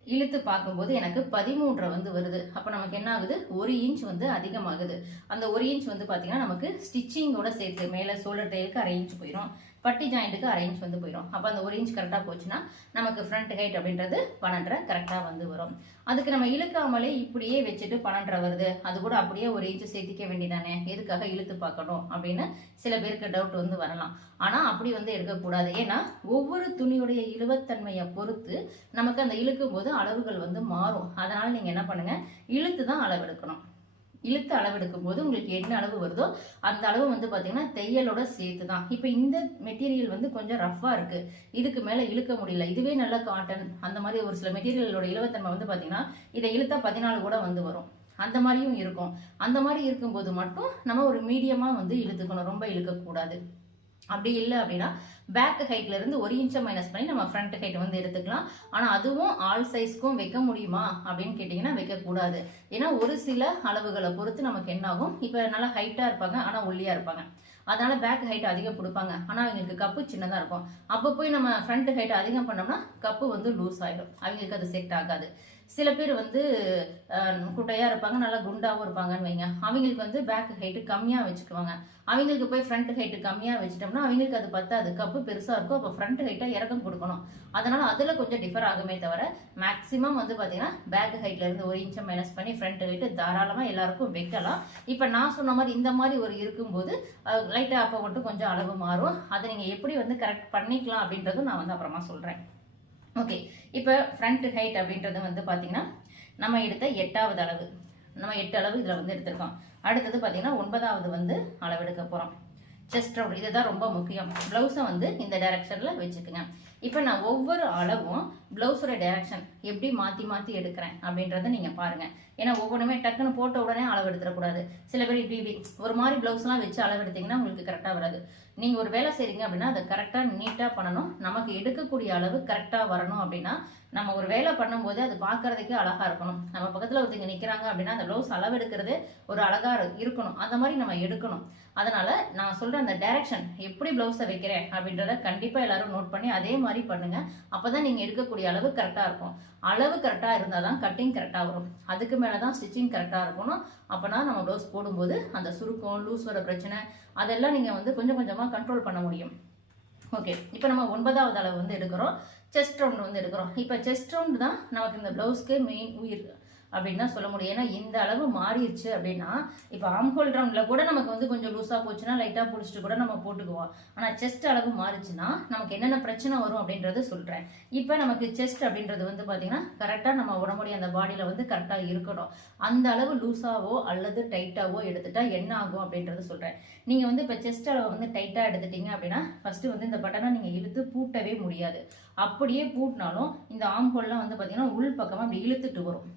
இழுத்து பார்க்கும்போது எனக்கு பதிமூன்றரை வந்து வருது. அப்போ நமக்கு என்ன ஆகுது? ஒரு இன்ச் வந்து அதிகமாகுது. அந்த ஒரு இன்ச் வந்து பார்த்தீங்கன்னா நமக்கு ஸ்டிச்சிங்கோட சேர்த்து மேலே சோலர் தையலுக்கு அரை இன்ச் போயிடும் பட்டி ஜாயிண்ட்டுக்கு அரேஞ்ச் வந்து போயிடும் அப்போ அந்த ஒரு இன்ச் கரெக்டாக போச்சுன்னா நமக்கு ஃப்ரண்ட் ஹைட் அப்படின்றது பன்னெண்டரை கரெக்டாக வந்து வரும். அதுக்கு நம்ம இழுக்காமலே இப்படியே வச்சுட்டு பன்னெண்டரை வருது. அது கூட அப்படியே ஒரு இன்ச்சு சேர்த்திக்க வேண்டியதானே? எதுக்காக இழுத்து பார்க்கணும் அப்படின்னு சில பேருக்கு டவுட் வந்து வரலாம். ஆனால் அப்படி வந்து எடுக்கக்கூடாது. ஏன்னா ஒவ்வொரு துணியுடைய இழுவத்தன்மையை பொறுத்து நமக்கு அந்த இழுக்கும் போது அளவுகள் வந்து மாறும். அதனால் நீங்கள் என்ன பண்ணுங்கள் இழுத்து தான் அளவு எடுக்கணும். இழுத்து அளவு எடுக்கும் போது உங்களுக்கு என்ன அளவு வருதோ அந்த அளவு வந்து பார்த்தீங்கன்னா தையலோட சேர்த்து தான் இப்போ இந்த மெட்டீரியல் வந்து கொஞ்சம் ரஃப்பாக இருக்குது இதுக்கு மேலே இழுக்க முடியல. இதுவே நல்ல காட்டன் அந்த மாதிரி ஒரு சில மெட்டீரியலோட இலவத்தன்மை வந்து பார்த்தீங்கன்னா இதை இழுத்தா பதினாலு கூட வந்து வரும். அந்த மாதிரியும் இருக்கும். அந்த மாதிரி இருக்கும்போது மட்டும் நம்ம ஒரு மீடியமாக வந்து இழுத்துக்கணும். ரொம்ப இழுக்கக்கூடாது. அப்படி இல்லை அப்படின்னா பேக் ஹைட்ல இருந்து ஒரு இன்ச்சை மைனஸ் பண்ணி நம்ம ஃப்ரண்ட் ஹைட் வந்து எடுத்துக்கலாம். ஆனால் அதுவும் ஆல் சைஸ்க்கும் வைக்க முடியுமா? அப்படின்னு கேட்டிங்கன்னா வைக்கக்கூடாது. ஏன்னா ஒரு சில அளவுகளை பொறுத்து நமக்கு என்ன ஆகும் இப்போ நல்லா ஹைட்டாக இருப்பாங்க ஆனால் ஒல்லியாக இருப்பாங்க. அதனால பேக் ஹைட் அதிகம் கொடுப்பாங்க. ஆனால் அவங்களுக்கு கப்பு சின்னதாக இருக்கும். அப்போ போய் நம்ம ஃப்ரண்ட் ஹைட் அதிகம் பண்ணோம்னா கப்பு வந்து லூஸ் ஆகிடும் அவங்களுக்கு அது செட் ஆகாது. சில பேர் வந்து குட்டையாக குட்டையா இருப்பாங்க நல்லா குண்டாவும் இருப்பாங்கன்னு வைங்க. அவங்களுக்கு வந்து பேக் ஹைட்டு கம்மியாக வச்சுக்குவாங்க. அவங்களுக்கு போய் ஃப்ரண்ட் ஹைட்டு கம்மியாக வச்சுட்டோம்னா அவங்களுக்கு அது பத்தாது. கப்பு பெருசாக இருக்கும் அப்போ ஃப்ரண்ட் ஹைட்டாக இறக்கம் கொடுக்கணும். அதனால அதில் கொஞ்சம் டிஃபர் ஆகுமே தவிர மேக்ஸிமம் வந்து பார்த்தீங்கன்னா பேக் ஹைட்ல இருந்து ஒரு இன்ச்சை மைனஸ் பண்ணி ஃப்ரண்ட் ஹைட்டு தாராளமாக எல்லாருக்கும் வைக்கலாம். இப்போ நான் சொன்ன மாதிரி இந்த மாதிரி ஒரு இருக்கும்போது லைட்டாக அப்போ மட்டும் கொஞ்சம் அளவு மாறும். அதை நீங்கள் எப்படி வந்து கரெக்ட் பண்ணிக்கலாம் அப்படின்றதும் நான் வந்து அப்புறமா சொல்கிறேன் ஓகே இப்போ ஃப்ரண்ட் ஹைட் அப்படின்றது வந்து பார்த்தீங்கன்னா நம்ம எடுத்த எட்டாவது அளவு. நம்ம எட்டு அளவு இதில் வந்து எடுத்திருக்கோம். அடுத்தது பார்த்தீங்கன்னா ஒன்பதாவது வந்து அளவெடுக்க போகிறோம் செஸ்ட் ரவுண்ட் இதுதான் ரொம்ப முக்கியம். ப்ளவுஸை வந்து இந்த டைரக்ஷனில் வச்சுக்கோங்க. இப்போ நான் ஒவ்வொரு அளவும் ப்ளவுஸோட டைரக்ஷன் எப்படி மாற்றி மாற்றி எடுக்கிறேன் அப்படின்றத நீங்கள் பாருங்கள் ஏன்னா ஒவ்வொன்றுமே டக்குன்னு போட்ட உடனே அளவு எடுத்துடக்கூடாது சில பேர் இப்படி இப்படி ஒரு மாதிரி ப்ளவுஸ்லாம் வச்சு அளவு எடுத்தீங்கன்னா உங்களுக்கு கரெக்டாக வராது. நீங்கள் ஒரு வேலை செய்கிறீங்க அப்படின்னா அதை கரெக்டாக நீட்டாக பண்ணணும். நமக்கு எடுக்கக்கூடிய அளவு கரெக்டாக வரணும் அப்படின்னா நம்ம ஒரு வேலை பண்ணும்போது அது பார்க்கறதுக்கே அழகாக இருக்கணும். நம்ம பக்கத்தில் ஒருத்தங்க நிற்கிறாங்க அப்படின்னா அந்த ப்ளவுஸ் அளவு எடுக்கிறது ஒரு அழகாக இருக்கணும். அந்த மாதிரி நம்ம எடுக்கணும். அதனால் நான் சொல்கிற அந்த டைரக்ஷன் எப்படி ப்ளவுஸை வைக்கிறேன் அப்படின்றத கண்டிப்பாக எல்லாரும் நோட் பண்ணி அதே மாதிரி பண்ணுங்கள் அப்போ தான் நீங்கள் எடுக்கக்கூடிய அளவு கரெக்டாக இருக்கும். அளவு கரெக்டாக இருந்தால் தான் கட்டிங் கரெக்டாக வரும். அதுக்கு மேலே தான் ஸ்டிச்சிங் கரெக்டாக இருக்கணும். அப்போனா நம்ம ப்ளவுஸ் போடும்போது அந்த சுருக்கம் லூஸ் வர பிரச்சனை அதெல்லாம் நீங்கள் வந்து கொஞ்சம் கொஞ்சமாக கண்ட்ரோல் பண்ண முடியும். ஓகே இப்போ நம்ம ஒன்பதாவது அளவு வந்து எடுக்கிறோம். செஸ்ட் ரவுண்ட் வந்து எடுக்கிறோம். இப்போ செஸ்ட் ரவுண்ட் தான் நமக்கு இந்த ப்ளவுஸ்க்கு மெயின் உயிர். அப்படின்னு தான் சொல்ல முடியும். ஏன்னா இந்த அளவு மாறிடுச்சு அப்படின்னா இப்போ ஆம்ஹோல் ரவுண்டில் கூட நமக்கு வந்து கொஞ்சம் லூஸாக போச்சுன்னா லைட்டாக பிடிச்சிட்டு கூட நம்ம போட்டுக்குவோம். ஆனால் செஸ்ட் அளவு மாறிச்சுன்னா நமக்கு என்னென்ன பிரச்சனை வரும் அப்படின்றது சொல்கிறேன் இப்போ நமக்கு செஸ்ட் அப்படின்றது வந்து பார்த்தீங்கன்னா கரெக்டாக நம்ம உடம்புடைய அந்த பாடியில் வந்து கரெக்டாக இருக்கணும். அந்த அளவு லூஸாவோ அல்லது டைட்டாவோ எடுத்துட்டா என்ன ஆகும் அப்படின்றது சொல்கிறேன் நீங்கள் வந்து இப்போ செஸ்ட் அளவை வந்து டைட்டாக எடுத்துட்டீங்க அப்படின்னா ஃபஸ்ட்டு வந்து இந்த பட்டனை நீங்கள் இழுத்து பூட்டவே முடியாது. அப்படியே பூட்டினாலும் இந்த ஆம்ஹோல்லாம் வந்து பார்த்தீங்கன்னா உள் பக்கமாக அப்படி இழுத்துட்டு வரும்.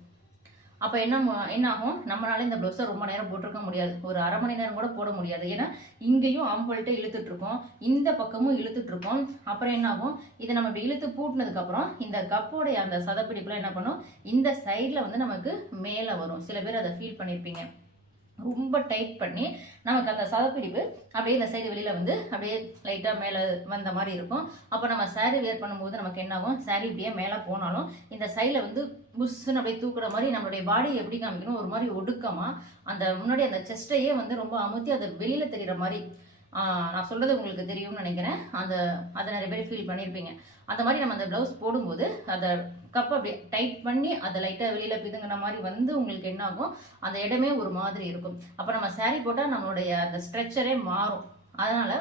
அப்போ என்ன என்ன ஆகும் நம்மளால இந்த ப்ளவுஸை ரொம்ப நேரம் போட்டிருக்க முடியாது. ஒரு அரை மணி நேரம் கூட போட முடியாது. ஏன்னா இங்கேயும் ஆம்பல்ட்டு இழுத்துட்டு இருக்கோம் இந்த பக்கமும் இழுத்துட்டு இருக்கோம் அப்புறம் என்ன ஆகும் இதை நம்ம இப்படி இழுத்து பூட்டினதுக்கப்புறம் இந்த கப்போடைய அந்த சதப்பிடிப்புலாம் என்ன பண்ணும்? இந்த சைடில் வந்து நமக்கு மேலே வரும். சில பேர் அதை ஃபீல் பண்ணியிருப்பீங்க ரொம்ப டைட் பண்ணி நமக்கு அந்த சதப்பிடிப்பு அப்படியே இந்த சைடு வெளியில் வந்து அப்படியே லைட்டாக மேலே வந்த மாதிரி இருக்கும். அப்போ நம்ம saree வேர் பண்ணும்போது நமக்கு என்ன ஆகும் இப்படியே மேலே போனாலும் இந்த சைடில் வந்து புஷ்ஷுன்னு அப்படியே தூக்குற மாதிரி நம்மளுடைய பாடி எப்படி காமிக்கணும்? ஒரு மாதிரி ஒடுக்கமா அந்த முன்னாடி அந்த செஸ்ட்டையே வந்து ரொம்ப அமுத்தி அதை வெளியில தெரிகிற மாதிரி நான் சொல்றது உங்களுக்கு தெரியும்னு நினைக்கிறேன். அந்த அதை நிறைய பேர் ஃபீல் பண்ணியிருப்பீங்க அந்த மாதிரி நம்ம அந்த ப்ளவுஸ் போடும்போது அதை கப் அப்படியே டைட் பண்ணி அதை லைட்டாக வெளியில் பிதுங்கின மாதிரி வந்து உங்களுக்கு என்ன ஆகும்? அந்த இடமே ஒரு மாதிரி இருக்கும். அப்போ நம்ம saree போட்டால் நம்மளுடைய அந்த ஸ்ட்ரெச்சரே மாறும். அதனால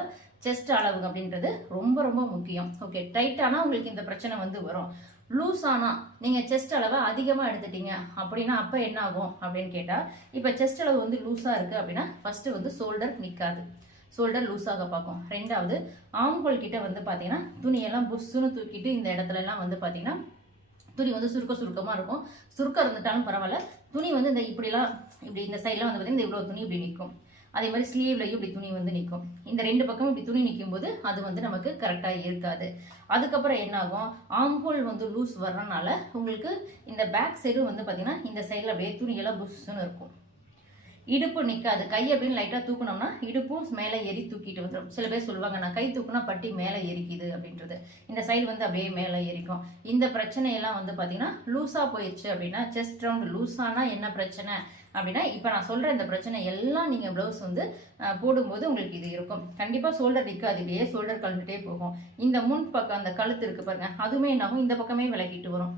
செஸ்ட் அளவு அப்படின்றது ரொம்ப ரொம்ப முக்கியம். ஓகே டைட் உங்களுக்கு இந்த பிரச்சனை வந்து வரும். லூஸ் ஆனால் நீங்கள் செஸ்ட் அளவை அதிகமாக எடுத்துட்டீங்க. அப்படின்னா அப்போ என்ன ஆகும் அப்படின்னு கேட்டால் இப்போ செஸ்ட் அளவு வந்து லூஸாக இருக்குது அப்படின்னா ஃபஸ்ட்டு வந்து ஷோல்டர் நிற்காது ஷோல்டர் லூஸாக பார்க்கும். ரெண்டாவது ஆம்ஹோல் கிட்ட வந்து பார்த்தீங்கன்னா துணியெல்லாம் புஷ்ஷுன்னு தூக்கிட்டு இந்த இடத்துலலாம் வந்து பார்த்தீங்கன்னா துணி வந்து சுருக்க சுருக்கமாக இருக்கும். சுருக்கம் இருந்துட்டாலும் பரவாயில்ல. துணி வந்து இந்த இப்படிலாம் இப்படி இந்த சைட்லாம் வந்து பார்த்தீங்கன்னா இந்த இவ்வளோ துணி இப்படி நிற்கும். அதே மாதிரி ஸ்லீவ்லையும் இப்படி துணி வந்து நிற்கும் இந்த ரெண்டு பக்கமும் இப்படி துணி நிற்கும் போது அது வந்து நமக்கு கரெக்டாக இருக்காது. அதுக்கப்புறம் என்னாகும்? ஆம்ஹோல் வந்து லூஸ் வர்றனால உங்களுக்கு இந்த பேக் சைடும் வந்து பார்த்தீங்கன்னா இந்த சைடில் அப்படியே துணியெல்லாம் புஷ்ஷுன்னு இருக்கும். இடுப்பு நிற்காது கை அப்படின்னு லைட்டாக தூக்குனோம்னா இடுப்பும் மேலே ஏறி தூக்கிட்டு வந்துடும் சில பேர் சொல்லுவாங்க நான் கை தூக்குனா பட்டி மேலே எரிக்குது அப்படின்றது. இந்த சைடு வந்து அப்படியே மேலே ஏறிக்கும். இந்த பிரச்சனையெல்லாம் வந்து பார்த்தீங்கன்னா லூஸாக போயிடுச்சு அப்படின்னா செஸ்ட் ரவுண்ட் லூஸானா என்ன பிரச்சனை? அப்படின்னா இப்போ நான் சொல்கிற இந்த பிரச்சனை எல்லாம் நீங்கள் ப்ளவுஸ் வந்து போடும்போது உங்களுக்கு இது இருக்கும். கண்டிப்பாக ஷோல்டர் நிற்காது இப்படியே ஷோல்டர் கழுந்துட்டே போகும். இந்த முன் பக்கம் அந்த கழுத்து இருக்கு பாருங்க அதுவுமே என்னாகும்? இந்த பக்கமே விளக்கிட்டு வரும்.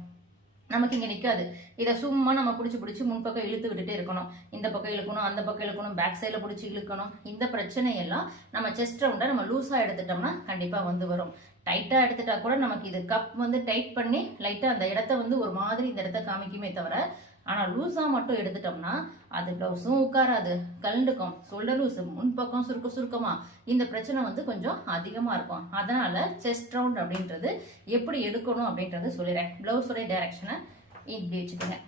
நமக்கு இங்கே நிற்காது இதை சும்மா நம்ம பிடிச்சி பிடிச்சி முன்பக்கம் இழுத்து விட்டுட்டே இருக்கணும். இந்த பக்கம் இழுக்கணும் அந்த பக்கம் இழுக்கணும் பேக் சைடில் பிடிச்சி இழுக்கணும். இந்த பிரச்சனையெல்லாம் நம்ம செஸ்ட் ரவுண்டை நம்ம லூஸாக எடுத்துட்டோம்னா கண்டிப்பாக வந்து வரும். டைட்டாக எடுத்துட்டா கூட நமக்கு இது கப் வந்து டைட் பண்ணி லைட்டாக அந்த இடத்த வந்து ஒரு மாதிரி இந்த இடத்த காமிக்குமே தவிர ஆனால் லூஸாக மட்டும் எடுத்துட்டோம்னா அது ப்ளவுஸும் உட்காராது. கலண்டுக்கும் ஷோல்டர் லூஸ் முன்பக்கம் சுருக்க சுருக்கமா. இந்த பிரச்சனை வந்து கொஞ்சம் அதிகமாக இருக்கும். அதனால செஸ்ட் ரவுண்ட் அப்படின்றது எப்படி எடுக்கணும் அப்படின்றது சொல்லிடுறேன். ப்ளவுஸோடைய டைரக்ஷனை இப்படி வச்சுக்கோங்க.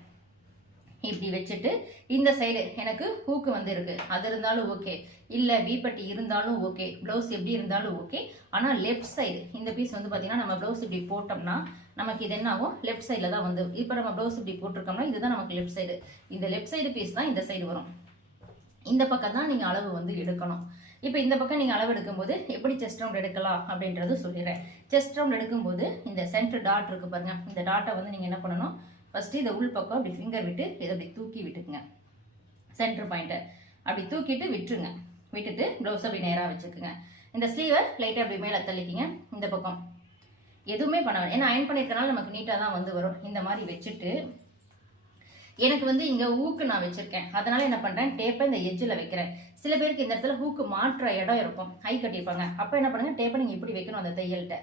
இப்படி வச்சுட்டு இந்த சைடு எனக்கு ஹூக்கு வந்து இருக்கு அது இருந்தாலும் ஓகே இல்லை வீப்பட்டி இருந்தாலும் ஓகே ப்ளவுஸ் எப்படி இருந்தாலும் ஓகே ஆனால் லெஃப்ட் சைடு இந்த பீஸ் வந்து பார்த்தீங்கன்னா நம்ம ப்ளவுஸ் இப்படி போட்டோம்னா நமக்கு இது என்ன ஆகும்? லெஃப்ட் சைடில் தான் வந்து இப்போ நம்ம ப்ளவுஸ் இப்படி போட்டிருக்கோம்னா இதுதான் நமக்கு லெஃப்ட் சைடு இந்த லெஃப்ட் சைடு பீஸ் தான் இந்த சைடு வரும். இந்த பக்கம் தான் நீங்கள் அளவு வந்து எடுக்கணும். இப்போ இந்த பக்கம் நீங்கள் அளவு எடுக்கும்போது எப்படி செஸ்ட் ரவுண்ட் எடுக்கலாம் அப்படின்றது சொல்லிடுறேன். செஸ்ட் ரவுண்ட் எடுக்கும்போது இந்த சென்டர் டாட் இருக்கு பாருங்க. இந்த டாட்டை வந்து நீங்கள் என்ன பண்ணணும்? ஃபஸ்ட்டு இந்த உள் பக்கம் அப்படி ஃபிங்கர் விட்டு இதை அப்படி தூக்கி விட்டுக்குங்க. சென்டர் பாயிண்ட்டை அப்படி தூக்கிட்டு விட்டுருங்க. விட்டுட்டு ப்ளவுஸ் அப்படி நேராக வச்சுக்குங்க. இந்த ஸ்லீவை லைட்டாக அப்படி மேலே தள்ளிக்கிங்க. இந்த பக்கம். எதுவுமே பண்ண வேண்டாம் ஏன்னா அயன் பண்ணியிருக்கனால நமக்கு நீட்டாக தான் வந்து வரும். இந்த மாதிரி வச்சுட்டு எனக்கு வந்து இங்கே ஊக்கு நான் வச்சுருக்கேன். அதனால் என்ன பண்ணுறேன் டேப்பை இந்த எஜ்ஜில் வைக்கிறேன். சில பேருக்கு இந்த இடத்துல ஹூக்கு மாற்ற இடம் இருக்கும். ஹை கட்டியிருப்பாங்க. அப்போ என்ன பண்ணுங்க? டேப்பை நீங்கள் இப்படி வைக்கணும் அந்த தையல்கிட்ட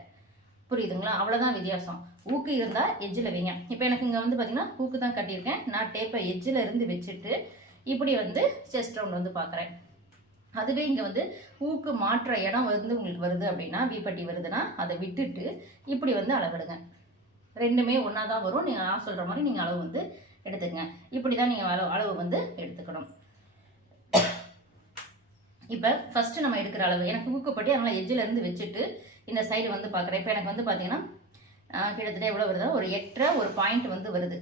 புரியுதுங்களா? அவ்வளோதான் வித்தியாசம். ஊக்கு இருந்தால் எஜ்ஜில் வைங்க. இப்போ எனக்கு இங்கே வந்து பார்த்தீங்கன்னா ஹூக்கு தான் கட்டியிருக்கேன். நான் டேப்பை எஜ்ஜில் இருந்து வச்சுட்டு இப்படி வந்து செஸ்ட் ரவுண்ட் வந்து பார்க்குறேன் அதுவே இங்கே வந்து ஊக்கு மாற்ற இடம் வந்து உங்களுக்கு வருது அப்படின்னா வீப்பட்டி வருதுன்னா அதை விட்டுட்டு இப்படி வந்து அளவிடுங்க. ரெண்டுமே ஒன்றா தான் வரும். நீங்கள் நான் சொல்கிற மாதிரி நீங்கள் அளவு வந்து எடுத்துக்கங்க. இப்படி தான் நீங்கள் அளவு அளவு வந்து எடுத்துக்கணும். இப்போ ஃபஸ்ட்டு நம்ம எடுக்கிற அளவு எனக்கு ஊக்கப்பட்டி அதனால் எஜ்ஜிலேருந்து வச்சுட்டு இந்த சைடு வந்து பார்க்குறேன் இப்போ எனக்கு வந்து பார்த்தீங்கன்னா கிட்டத்தட்ட எவ்வளோ வருதோ ஒரு எட்டரை ஒரு பாயிண்ட் வந்து வருது.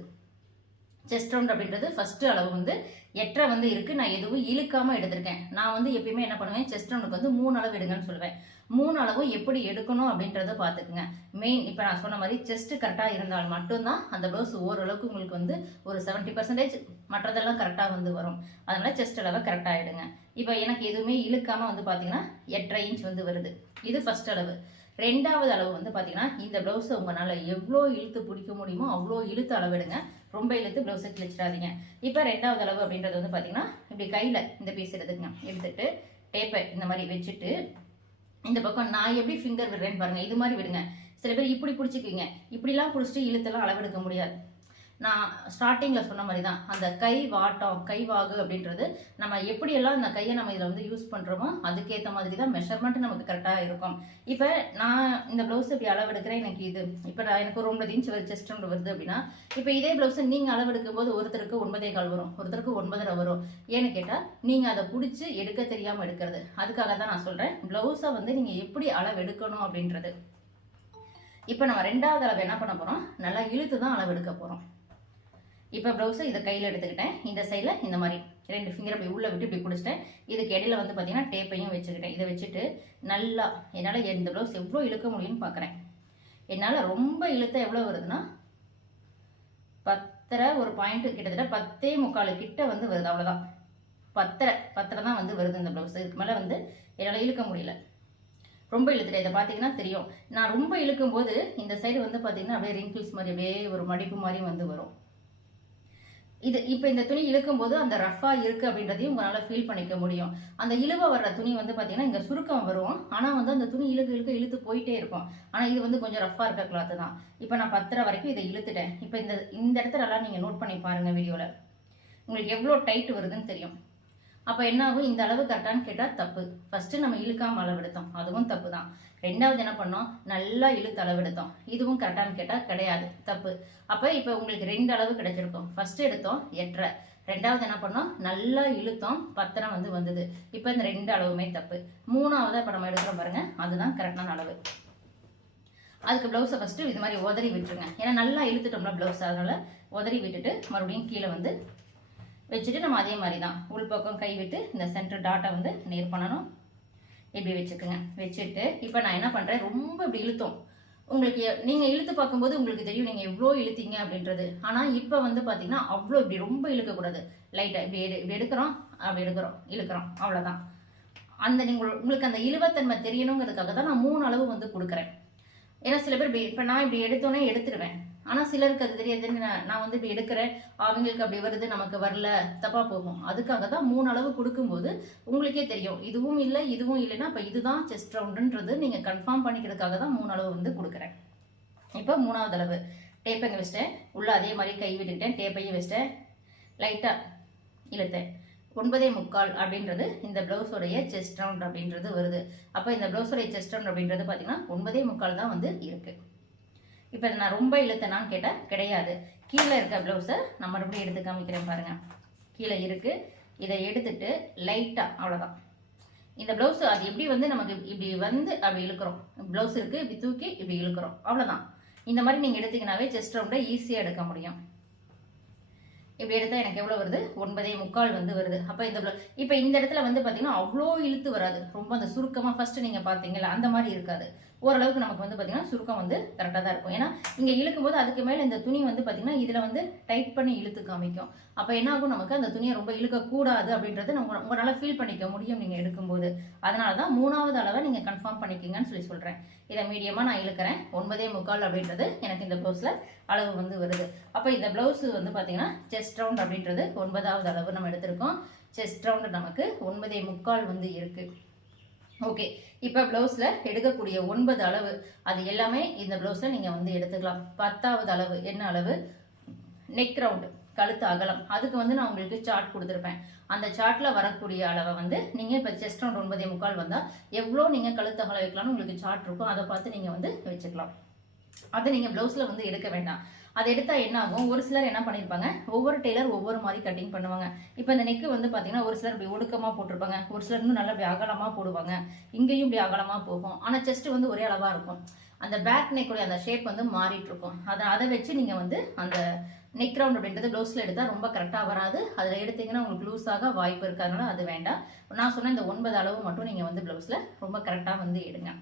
செஸ்ட் ரவுண்ட் அப்படின்றது ஃபஸ்ட்டு அளவு வந்து எட்டரை வந்து இருக்கு. நான் எதுவும் இழுக்காமல் எடுத்திருக்கேன். நான் வந்து எப்பயுமே என்ன பண்ணுவேன் செஸ்ட் ரவுண்டுக்கு வந்து மூணு அளவு எடுங்கன்னு சொல்லுவேன். மூணு அளவு எப்படி எடுக்கணும் அப்படின்றத பார்த்துக்குங்க. மெயின் இப்போ நான் சொன்ன மாதிரி செஸ்ட்டு கரெக்டாக இருந்தால் மட்டும்தான் அந்த ப்ளவுஸ் ஓரளவுக்கு உங்களுக்கு வந்து ஒரு செவன்ட்டி பர்சன்டேஜ் மற்றதெல்லாம் கரெக்டாக வந்து வரும். அதனால் செஸ்ட் அளவை கரெக்டாக எடுங்க. இப்போ எனக்கு எதுவுமே இழுக்காமல் வந்து பார்த்தீங்கன்னா எட்டரை இன்ச் வந்து வருது. இது ஃபஸ்ட் அளவு. ரெண்டாவது அளவு வந்து பார்த்தீங்கன்னா இந்த ப்ளவுஸை உங்களால் எவ்வளோ இழுத்து பிடிக்க முடியுமோ அவ்வளோ இழுத்து அளவெடுங்க ரொம்ப இழுத்து ப்ளவுஸை கிழிச்சிடாதீங்க இப்போ ரெண்டாவது அளவு அப்படின்றது வந்து பார்த்தீங்கன்னா இப்படி கையில் இந்த பீஸ் எடுத்துக்கங்க. எடுத்துட்டு டேப்பை இந்த மாதிரி வச்சுட்டு இந்த பக்கம் நான் எப்படி ஃபிங்கர் விடுறேன்னு பாருங்கள் இது மாதிரி விடுங்க. சில பேர் இப்படி பிடிச்சிக்குவீங்க. இப்படிலாம் பிடிச்சிட்டு இழுத்தெல்லாம் அளவெடுக்க முடியாது. நான் ஸ்டார்டிங்கில் சொன்ன மாதிரி தான் அந்த கை வாட்டம் கை வாகு அப்படின்றது நம்ம எப்படியெல்லாம் அந்த கையை நம்ம இதில் வந்து யூஸ் பண்ணுறோமோ அதுக்கேற்ற மாதிரி தான் மெஷர்மெண்ட் நமக்கு கரெக்டாக இருக்கும். இப்போ நான் இந்த ப்ளவுஸ் இப்படி அளவெடுக்கிறேன் எனக்கு இது. இப்போ நான் எனக்கு ஒரு ஒன்பது இன்ச் வருது செஸ்ட் ரவுண்ட் வருது அப்படின்னா இப்போ இதே ப்ளவுஸை நீங்கள் அளவெடுக்கும் போது ஒருத்தருக்கு ஒன்பதே கால் வரும் ஒருத்தருக்கு ஒன்பதரை வரும். ஏன்னு கேட்டால் நீங்கள் அதை பிடிச்சி எடுக்க தெரியாமல் எடுக்கிறது. அதுக்காக தான் நான் சொல்கிறேன் ப்ளவுஸை வந்து நீங்கள் எப்படி அளவெடுக்கணும் அப்படின்றது. இப்போ நம்ம ரெண்டாவது அளவு என்ன பண்ண போகிறோம் நல்லா இழுத்து தான் அளவெடுக்க போகிறோம் இப்போ ப்ளவுஸை இதை கையில் எடுத்துக்கிட்டேன். இந்த சைடில் இந்த மாதிரி ரெண்டு ஃபிங்கர் அப்படி உள்ளே விட்டு இப்படி பிடிச்சிட்டேன். இதுக்கு இடையில வந்து பார்த்தீங்கன்னா டேப்பையும் வச்சுக்கிட்டேன். இதை வச்சுட்டு நல்லா என்னால் இந்த ப்ளவுஸ் எவ்வளோ இழுக்க முடியும்னு பார்க்குறேன் என்னால் ரொம்ப இழுத்த எவ்வளோ வருதுன்னா பத்தரை ஒரு பாயிண்ட் கிட்டத்தட்ட பத்தே முக்கால் கிட்ட வந்து வருது அவ்வளோதான் பத்தரை பத்தரை தான் வந்து வருது இந்த ப்ளவுஸ் இதுக்கு மேலே வந்து என்னால் இழுக்க முடியல. ரொம்ப இழுத்துட்டேன். இதை பார்த்தீங்கன்னா தெரியும். நான் ரொம்ப இழுக்கும் போது இந்த சைடு வந்து பார்த்தீங்கன்னா அப்படியே ரிங்கிள்ஸ் மாதிரி அப்படியே ஒரு மடிப்பு மாதிரி வந்து வரும். இது இப்போ இந்த துணி இழுக்கும் போது அந்த ரஃபாக இருக்குது அப்படின்றதையும் உங்களால் ஃபீல் பண்ணிக்க முடியும். அந்த இழுவ வர்ற துணி வந்து பார்த்தீங்கன்னா இங்கே சுருக்கம் வரும். ஆனால் வந்து அந்த துணி இழுக்க இழுக்க இழுத்து போயிட்டே இருக்கும். ஆனால் இது வந்து கொஞ்சம் ரஃபாக இருக்க கிளாத்து தான். இப்போ நான் பத்தரை வரைக்கும் இதை இழுத்துட்டேன். இப்போ இந்த இந்த இடத்துல எல்லாம் நீங்கள் நோட் பண்ணி பாருங்கள் வீடியோவில் உங்களுக்கு எவ்வளோ டைட் வருதுன்னு தெரியும். அப்போ என்ன ஆகும்? இந்த அளவு கரெக்டானு கேட்டால் தப்பு. ஃபஸ்ட்டு நம்ம இழுக்காம அளவெடுத்தோம். அதுவும் தப்பு தான் ரெண்டாவது என்ன பண்ணோம்? நல்லா இழுத்து அளவெடுத்தோம். இதுவும் கரெக்டானு கேட்டால் கிடையாது. தப்பு. அப்போ இப்போ உங்களுக்கு ரெண்டு அளவு கிடைச்சிருக்கும். ஃபஸ்ட்டு எடுத்தோம் எட்டரை. ரெண்டாவது என்ன பண்ணோம்? நல்லா இழுத்தோம். பத்தனை வந்து வந்தது. இப்போ இந்த ரெண்டு அளவுமே தப்பு. மூணாவது இப்போ நம்ம எடுக்கிறோம் பாருங்க. அதுதான் கரெக்டான அளவு. அதுக்கு ப்ளவுஸை ஃபஸ்ட்டு இது மாதிரி உதறி விட்டுருங்க. ஏன்னா நல்லா இழுத்துட்டோம்ல ப்ளவுஸ் அதனால் உதறி விட்டுட்டு மறுபடியும் கீழே வந்து வச்சுட்டு நம்ம அதே மாதிரி தான் உள்பக்கம் கை விட்டு இந்த சென்டர் டாட்டை வந்து நேர் பண்ணணும். இப்படி வச்சுக்கோங்க. வச்சுட்டு இப்போ நான் என்ன பண்ணுறேன் ரொம்ப இப்படி இழுத்தோம். உங்களுக்கு நீங்கள் இழுத்து பார்க்கும்போது உங்களுக்கு தெரியும் நீங்கள் எவ்வளோ இழுத்தீங்க அப்படின்றது. ஆனால் இப்போ வந்து பார்த்தீங்கன்னா அவ்வளோ இப்படி ரொம்ப இழுக்கக்கூடாது. லைட்டாக இப்படி எடு இப்படி எடுக்கிறோம் அப்படி எடுக்கிறோம் இழுக்கிறோம். அவ்வளோதான் அந்த நீங்கள் உங்களுக்கு அந்த இழுவத்தன்மை தெரியணுங்கிறதுக்காக தான் நான் மூணு அளவு வந்து கொடுக்குறேன். ஏன்னா சில பேர் இப்போ நான் இப்படி எடுத்தோன்னே எடுத்துருவேன். ஆனால் சிலருக்கு அது தெரியாதுன்னு நான் நான் வந்து இப்படி எடுக்கிறேன். அவங்களுக்கு அப்படி வருது நமக்கு வரல தப்பாக போகும். அதுக்காக தான் மூணு அளவு கொடுக்கும்போது உங்களுக்கே தெரியும். இதுவும் இல்லை இதுவும் இல்லைன்னா இப்போ இதுதான் செஸ்ட் ரவுண்டுன்றது நீங்கள் கன்ஃபார்ம் பண்ணிக்கிறதுக்காக தான் மூணு அளவு வந்து கொடுக்குறேன். இப்போ மூணாவது அளவு. டேப்பைங்க வச்சிட்டேன்? உள்ளே அதே மாதிரி கை விட்டுக்கிட்டேன். டேப்பையும் வச்சிட்டேன். லைட்டாக இழுத்தேன். ஒன்பதே முக்கால் அப்படின்றது இந்த ப்ளவுஸோடைய செஸ்ட் ரவுண்ட் அப்படின்றது வருது. அப்போ இந்த ப்ளவுஸோடைய செஸ்ட் ரவுண்ட் அப்படின்றது பார்த்தீங்கன்னா ஒன்பதே முக்கால் தான் வந்து இருக்குது இப்போ நான் ரொம்ப இழுத்தனான்னு கேட்டால் கிடையாது. கீழே இருக்க ப்ளவுஸை நான் மறுபடியும் எடுத்து காமிக்கிறேன் பாருங்கள் கீழே இருக்குது இதை எடுத்துட்டு லைட்டாக அவ்வளோதான் இந்த ப்ளவுஸ் அது எப்படி வந்து நமக்கு இப்படி வந்து அப்படி இழுக்கிறோம். ப்ளவுஸ் இருக்குது இப்படி தூக்கி இப்படி இழுக்கிறோம். அவ்வளோதான் இந்த மாதிரி நீங்கள் எடுத்தீங்கன்னாவே செஸ்ட் ரவுண்டை ஈஸியாக எடுக்க முடியும். இப்படி எடுத்தால் எனக்கு எவ்வளோ வருது? ஒன்பதே முக்கால் வந்து வருது. அப்போ இந்த இப்போ இந்த இடத்துல வந்து பார்த்தீங்கன்னா அவ்வளோ இழுத்து வராது. ரொம்ப அந்த சுருக்கமாக ஃபஸ்ட்டு நீங்கள் பார்த்தீங்களா அந்த மாதிரி இருக்காது. ஓரளவுக்கு நமக்கு வந்து பார்த்தீங்கன்னா சுருக்கம் வந்து கரெக்டாக தான் இருக்கும். ஏன்னா இங்கே இழுக்கும் போது அதுக்கு மேலே இந்த துணி வந்து பார்த்தீங்கன்னா இதில் வந்து டைட் பண்ணி இழுத்து காமிக்கும். அப்போ என்ன ஆகும்? நமக்கு அந்த துணியை ரொம்ப இழுக்கக்கூடாது அப்படின்றது நம்ம உங்களால் ஃபீல் பண்ணிக்க முடியும் நீங்கள் எடுக்கும்போது. அதனால தான் மூணாவது அளவை நீங்கள் கன்ஃபார்ம் பண்ணிக்கிங்கன்னு சொல்லி சொல்கிறேன் இதை மீடியமாக நான் இழுக்கிறேன். ஒன்பதே முக்கால் அப்படின்றது எனக்கு இந்த ப்ளவுஸில் அளவு வந்து வருது. அப்போ இந்த ப்ளவுஸ் வந்து பார்த்தீங்கன்னா செஸ்ட் ரவுண்ட் அப்படின்றது ஒன்பதாவது அளவு நம்ம எடுத்திருக்கோம். செஸ்ட் ரவுண்டு நமக்கு ஒன்பதே முக்கால் வந்து இருக்குது ஓகே இப்போ ப்ளவுஸில் எடுக்கக்கூடிய ஒன்பது அளவு அது எல்லாமே இந்த ப்ளவுஸில் நீங்கள் வந்து எடுத்துக்கலாம். பத்தாவது அளவு என்ன அளவு? நெக் ரவுண்டு கழுத்து அகலம். அதுக்கு வந்து நான் உங்களுக்கு சார்ட் கொடுத்துருப்பேன். அந்த சார்ட்டில் வரக்கூடிய அளவை வந்து நீங்கள் இப்போ செஸ்ட் ரவுண்ட் ஒன்பதே முக்கால் வந்தால் எவ்வளோ நீங்கள் கழுத்து அகலம் வைக்கலாம்னு உங்களுக்கு சார்ட் இருக்கும். அதை பார்த்து நீங்கள் வந்து வச்சுக்கலாம். அதை நீங்கள் ப்ளவுஸில் வந்து எடுக்க வேண்டாம். அதை எடுத்தால் என்ன ஆகும்? ஒரு சிலர் என்ன பண்ணியிருப்பாங்க ஒவ்வொரு டெய்லர் ஒவ்வொரு மாதிரி கட்டிங் பண்ணுவாங்க. இப்போ இந்த நெக்கு வந்து பார்த்தீங்கன்னா ஒரு சிலர் இப்படி ஒடுக்கமாக போட்டிருப்பாங்க. ஒரு சிலர் இன்னும் நல்லா இப்படி அகலமாக போடுவாங்க. இங்கேயும் இப்படி அகலமாக போகும். ஆனால் செஸ்ட் வந்து ஒரே அளவாக இருக்கும். அந்த பேக் நெக்குடைய அந்த ஷேப் வந்து மாறிட்டு இருக்கும். அதை அதை வச்சு நீங்கள் வந்து அந்த நெக் ரவுண்ட் அப்படின்றது ப்ளவுஸில் எடுத்தால் ரொம்ப கரெக்டாக வராது. அதில் எடுத்தீங்கன்னா உங்களுக்கு லூஸாக வாய்ப்பு இருக்கிறதுனால அது வேண்டாம். நான் சொன்ன இந்த ஒன்பது அளவு மட்டும் நீங்கள் வந்து ப்ளவுஸில் ரொம்ப கரெக்டாக வந்து எடுங்க.